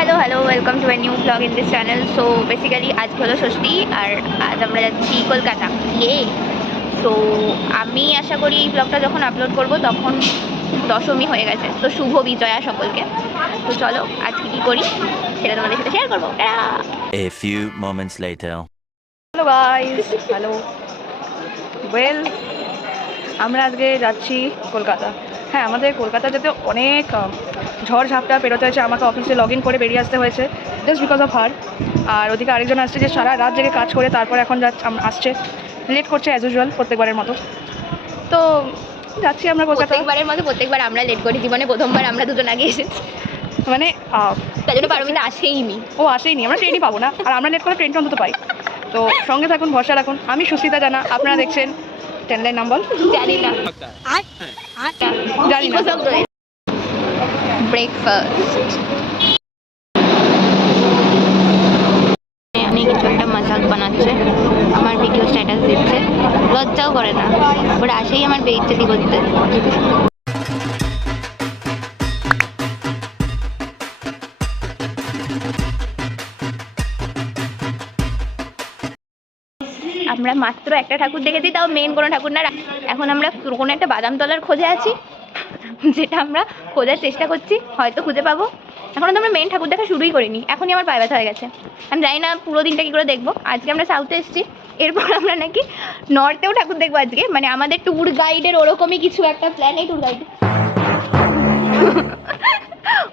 Hello welcome to my new blog in this channel. So basically আজ হলো ষষ্ঠী আর আজ আমরা যাচ্ছি কলকাতা। সো আমি আশা করি এই ব্লগটা যখন আপলোড করব তখন দশমী হয়ে গেছে। তো শুভ বিজয়া সকলকে। তো চলো আজকে কী করি সেটা তোমাদের সাথে শেয়ার করবো। A few moments later. Hello guys, hello well, আমরা আজকে যাচ্ছি কলকাতা। হ্যাঁ, আমাদের কলকাতা যেতে অনেক ঝড় ঝাপটা পেরোতে হয়েছে। আমাকে অফিসে লগ ইন করে বেরিয়ে আসতে হয়েছে জাস্ট বিকজ অফ হার। আর ওদিকে আরেকজন আসছে যে সারা রাত জেগে কাজ করে তারপর এখন আসছে, লেট করছে অ্যাজ ইউজুয়াল প্রত্যেকবারের মতো। তো যাচ্ছি আমরা কলকাতা। প্রত্যেকবার আমরা লেট করি, জীবনে প্রথমবার আমরা দুজন আগে এসেছি। মানে তাই জন্য পারমিতা আসেইনি, ও আসেইনি, আমরা ট্রেনই পাবো না। আর আমরা লেট করে ট্রেনটা অন্তত পাই। তো সঙ্গে থাকুন, ভরসা রাখুন। আমি সুস্মিতা জানা, আপনারা দেখছেন 10 লাইন নাম্বার। জানি না ব্রেকফাস্ট অনেক কিছু একটা মজাক বানাচ্ছে, আমার ভিডিও স্ট্যাটাস দিচ্ছে, লজ্জাও করে না, ওরা আসেই আমার বেইজ্জতি করতে। আমরা মাত্র একটা ঠাকুর দেখেছি, তাও মেন কোনো ঠাকুর না। এখন আমরা কোনো একটা বাদামতলার খোঁজে আছি, যেটা আমরা খোঁজার চেষ্টা করছি, হয়তো খুঁজে পাবো। এখনও তো আমরা মেন ঠাকুর দেখা শুরুই করিনি, এখনই আমার পায়ে ব্যথা হয়ে গেছে। আমি জানি না পুরো দিনটা কী করে দেখবো। আজকে আমরা সাউথে এসেছি, এরপর আমরা নাকি নর্থেও ঠাকুর দেখবো আজকে। মানে আমাদের ট্যুর গাইডের ওরকমই কিছু একটা প্ল্যান, এই ট্যুর গাইড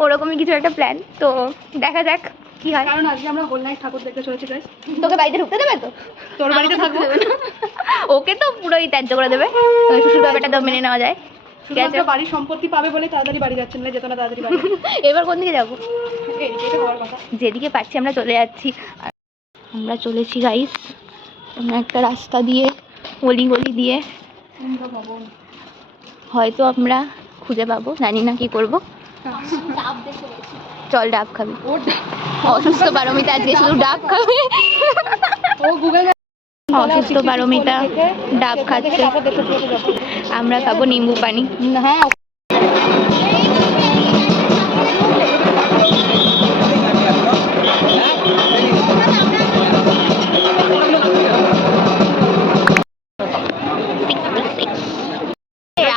ওরকমই কিছু একটা প্ল্যান। তো দেখা যাক কি হয়। কারণ আজকে আমরা হোল নাইট ঠাকুর দেখতে চলেছি গাইস। তোকে বাড়িতে ঢুকতে দেবে তো? তোর বাড়িতে থাকবো, ওকে তো পুরোই ত্যায্য করে দেবে। শ্বশুর ব্যাপারটা তো মেনে নেওয়া যায়। ঠিক আছে, বাড়ির সম্পত্তি পাবে বলে তাড়াতাড়ি বাড়ি যাচ্ছেন, না যেত না তাড়াতাড়ি বাড়ি। এবার কোন দিকে যাবো? এটা হওয়ার কথা। যেদিকে পারছি আমরা চলে যাচ্ছি। আমরা চলেছি গাইস একটা রাস্তা দিয়ে, গলি দিয়ে। হয়তো আমরা খুঁজে পাবো, জানি না কি করবো। চল ডাব খাবি। অসুস্থ পারমিতা আজকে শুধু ডাব খাবে। অসুস্থ পারমিতা ডাব খাচ্ছে, আমরা খাবো নিম্বু পানি। হ্যাঁ,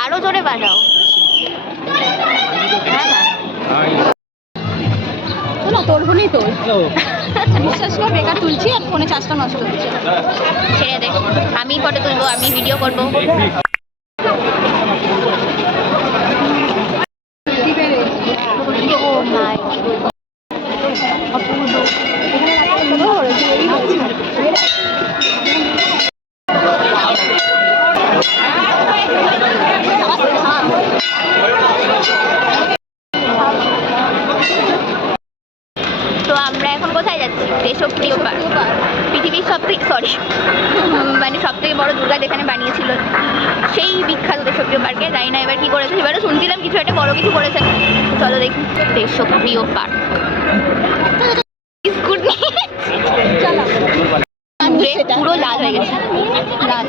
আরো জোরে বাজাও। তোর ফোনেই তোর বিশ্বাস করে বেকার তুলছি আর ফোনে চার্জটা নষ্ট হচ্ছে। ছেড়ে দে, আমি ফটো তুলবো, আমি ভিডিও করবো। তো আমরা এখন কোথায় যাচ্ছি? দেশপ্রিয় পার্ক, পৃথিবীর মানে সব থেকে বড় দুর্গা যেখানে বানিয়েছিল সেই বিখ্যাত দেশপ্রিয় পার্কে। জানি না এবার কি করেছে, এবারও শুনছিলাম কিছু একটা বড় কিছু করেছে। চলো দেখি দেশপ্রিয় পার্ক। বিস্কুট পুরো লাল হয়ে গেছে, লাল।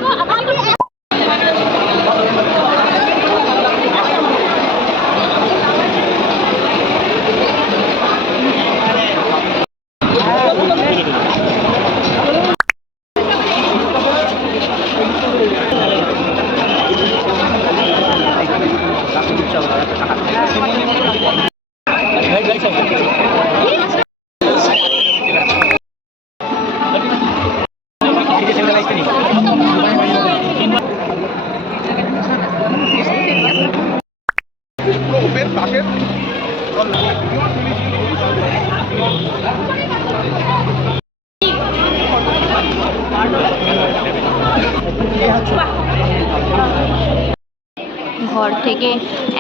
ঘর থেকে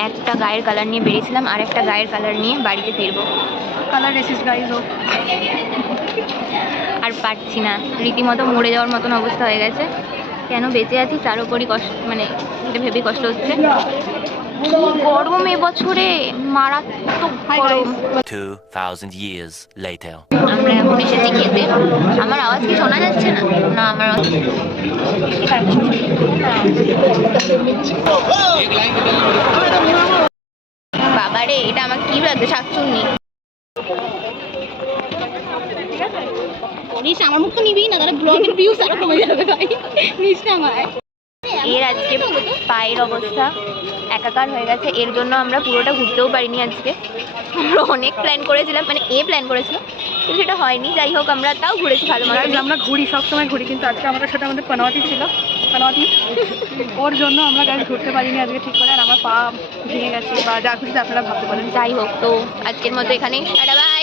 একটা গায়ের কালার নিয়ে বেরিয়েছিলাম, আর একটা গায়ের কালার নিয়ে বাড়িতে ফিরবো। কালার রেসিস গাইস ও আর পারছি না, রীতিমতো মরে যাওয়ার মতন অবস্থা হয়ে গেছে। কেন বেঁচে আছি তার উপরই কষ্ট, মানে এটা ভেবে কষ্ট হচ্ছে। গরম এবছরে মারাত্মক গরম। 2000 years later. আমরা এখন এসেছি খেতে। আমার আওয়াজ কি শোনা যাচ্ছে না? না, আমার আওয়াজ বাবারে, এটা আমাকে কি লাগছে? শাকচুন্নি। নিস আমার মুখ তো নিবি না, তাহলে ব্লগের ভিউজ আরো কমে যাবে ভাই, নিস না আমার। এর আজকে পায়ের অবস্থা একাকার হয়ে গেছে, এর জন্য আমরা পুরোটা ঘুরতেও পারিনি আজকে। আমরা অনেক প্ল্যান করেছিলাম, মানে প্ল্যান করেছিল কিন্তু সেটা হয়নি। যাই হোক আমরা তাও ঘুরেছি ভালো মতো। Guys, আমরা ঘুরি, সবসময় ঘুরি, কিন্তু আজকে আমাদের সাথে আমাদের পানওয়াতি ছিল, পানওয়াতি, ওর জন্য আমরা গাড়ি ঘুরতে পারিনি আজকে ঠিক করে। আর আমার পা ভেঙে গেছে বা যা খুশি আপনারা ভাবতে পারেন। যাই হোক, তো আজকের মতো এখানেই, টাটা বাই।